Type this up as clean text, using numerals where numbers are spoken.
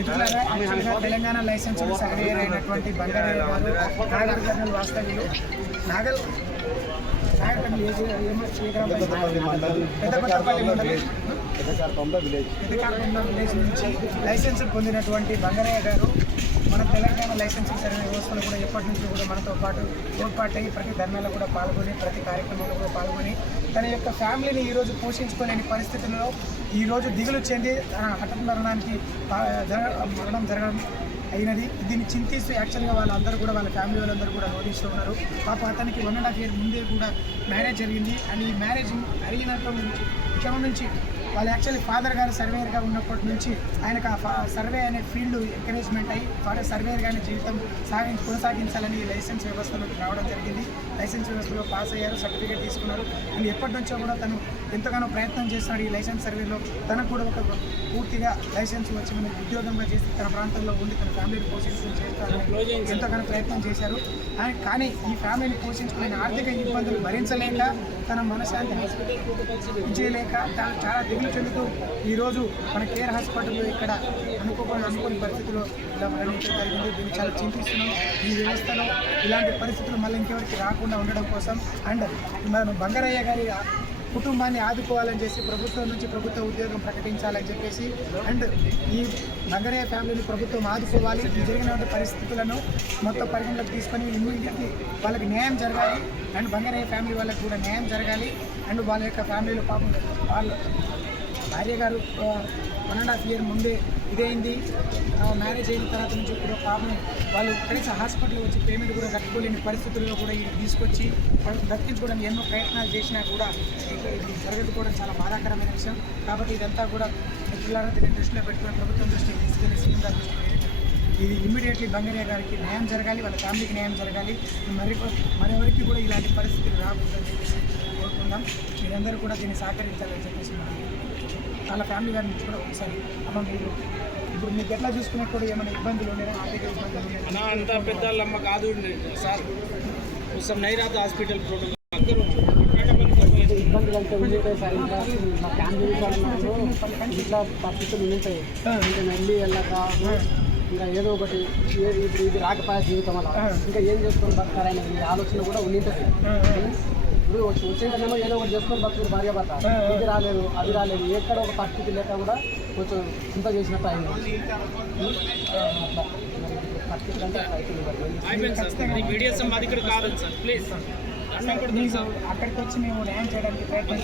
మిత్రులారా, యాక్చువల్గా Telangana licence surveyor అయినటువంటి బంగారయ్య గారు నాగర్ కర్నూలు వాస్తవ్యులు నాగర్కర్నూలు పెద్దకారకొండ విలేజ్ నుంచి లైసెన్స్ పొందినటువంటి బంగారయ్య గారు మన తెలంగాణ లైసెన్సింగ్ సర్వే వ్యవస్థలో కూడా ఎప్పటి నుంచి కూడా మనతో పాటు తోడ్పాటై ప్రతి ధర్నాల్లో కూడా పాల్గొని ప్రతి కార్యక్రమంలో కూడా పాల్గొని తన యొక్క ఫ్యామిలీని ఈరోజు పోషించుకోలేని పరిస్థితుల్లో ఈరోజు దిగులు చెంది తన హఠాత్ మరణం జరగడం అయినది. దీన్ని చింతిస్తూ యాక్చువల్గా వాళ్ళందరూ కూడా వాళ్ళ ఫ్యామిలీ వాళ్ళందరూ కూడా నోటీస్తూ ఉన్నారు. పాప అతనికి 1.5 year ముందే కూడా మ్యారేజ్ జరిగింది. అండ్ ఈ మ్యారేజ్ అయినప్పటి నుంచి వాళ్ళ యాక్చువల్లీ ఫాదర్ గారు సర్వేయర్గా ఉన్నప్పటి నుంచి ఆయనకు ఆ సర్వే అనే ఫీల్డ్ ఎంకరేజ్మెంట్ అయ్యి సర్వేయర్గానే జీవితం కొనసాగించాలని లైసెన్స్ వ్యవస్థలోకి రావడం జరిగింది. లైసెన్స్ వ్యవస్థలో పాస్ అయ్యారు, సర్టిఫికేట్ తీసుకున్నారు. అండ్ ఎప్పటి నుంచో కూడా తను ఎంతగానో ప్రయత్నం చేస్తున్నాడు ఈ లైసెన్స్ సర్వేలో. తనకు కూడా ఒక పూర్తిగా లైసెన్స్ వచ్చి మన ఉద్యోగంగా చేసి తన ప్రాంతంలో ఉండి తన ఫ్యామిలీని పోషించుకుని ఎంతగానో ప్రయత్నం చేశారు. కానీ ఈ ఫ్యామిలీని పోషించుకునే ఆర్థిక ఇబ్బందులు భరించలేక తన మనశ్శాంతిని చేయలేక చాలా దిగులు చెందుతూ ఈరోజు మన కేర్ హాస్పిటల్లో ఇక్కడ అనుకోని పరిస్థితుల్లో ఇలా మరణించడం జరిగింది. దీన్ని చాలా చింతిస్తున్నాం. ఈ వ్యవస్థలో ఇలాంటి పరిస్థితులు మళ్ళీ ఇంకెవరికి రాకుండా ఉండడం కోసం అండ్ మన బంగారయ్య గారి కుటుంబాన్ని ఆదుకోవాలని చేసి ప్రభుత్వం నుంచి ప్రభుత్వ ఉద్యోగం ప్రకటించాలని చెప్పేసి అండ్ ఈ బంగారయ్య ఫ్యామిలీని ప్రభుత్వం ఆదుకోవాలి. జరిగినటువంటి పరిస్థితులను మొత్తం పరిగణలోకి తీసుకొని ఇమ్మీడియట్లీ వాళ్ళకి న్యాయం జరగాలి అండ్ బంగారయ్య ఫ్యామిలీ వాళ్ళకి కూడా న్యాయం జరగాలి. అండ్ వాళ్ళ యొక్క ఫ్యామిలీలో పాపం వాళ్ళ భార్య గారు 1.5 year ముందే ఇదైంది. మ్యారేజ్ అయిన తర్వాత నుంచి కూడా పాపం వాళ్ళు కనీసం హాస్పిటల్లో వచ్చి పేమెంట్ కూడా కట్టుకోలేని పరిస్థితుల్లో కూడా ఇది తీసుకొచ్చి వాళ్ళకి దక్కించుకోవడానికి ఎన్నో ప్రయత్నాలు చేసినా కూడా ఇది జరగకపోవడం చాలా బాధాకరమైన విషయం. కాబట్టి ఇదంతా కూడా మిత్రులారా దీన్ని దృష్టిలో పెట్టుకుని ప్రభుత్వం దృష్టికి తీసుకెళ్లి సీఎం గారి దృష్టికి ఇది ఇమ్మీడియట్లీ బంగారయ్య గారికి న్యాయం జరగాలి, వాళ్ళ ఫ్యామిలీకి న్యాయం జరగాలి. మరెవరికి కూడా ఇలాంటి పరిస్థితులు రాకూడదని చెప్పేసి కోరుకుందాం. మీరందరూ కూడా దీన్ని సహకరించాలని చెప్పేసి వాళ్ళ ఫ్యామిలీ గారి నుంచి కూడా ఒకసారి అమ్మ మీరు ఇప్పుడు మీకు ఎట్లా చూసుకునే కూడా ఏమైనా ఇబ్బందులు ఉన్నాయా, ఆర్థిక ఇబ్బందులు ఉన్నాయా? అంత పెద్దమ్మ కాదు సార్ నైరాత్ హాస్పిటల్ ఇబ్బందులు అంటే ఉండిపోయి సార్. ఇంకా మా ఫ్యామిలీ విషయాలు ఇట్లా పరిస్థితులు ఉంటాయి. ఇంకా మళ్ళీ వెళ్ళక ఇంకా ఏదో ఒకటి ఇప్పుడు ఇది రాకపోయే జీవితం వల్ల ఇంకా ఏం చేసుకొని బతకాలనే ఆలోచన కూడా ఉండింటుంది. ఇప్పుడు వచ్చేటేమో ఏదో ఒకటి చేసుకొని బతుకుడు భార్య భర్త, ఇది రాలేదు అది రాలేదు, ఎక్కడ ఒక పరిస్థితి లేక కూడా కొంచెం చింత చేసినట్టు అయింది. పరిస్థితులు అంటే అక్కడికి వచ్చి మేము న్యాయం చేయడానికి ప్రయత్నం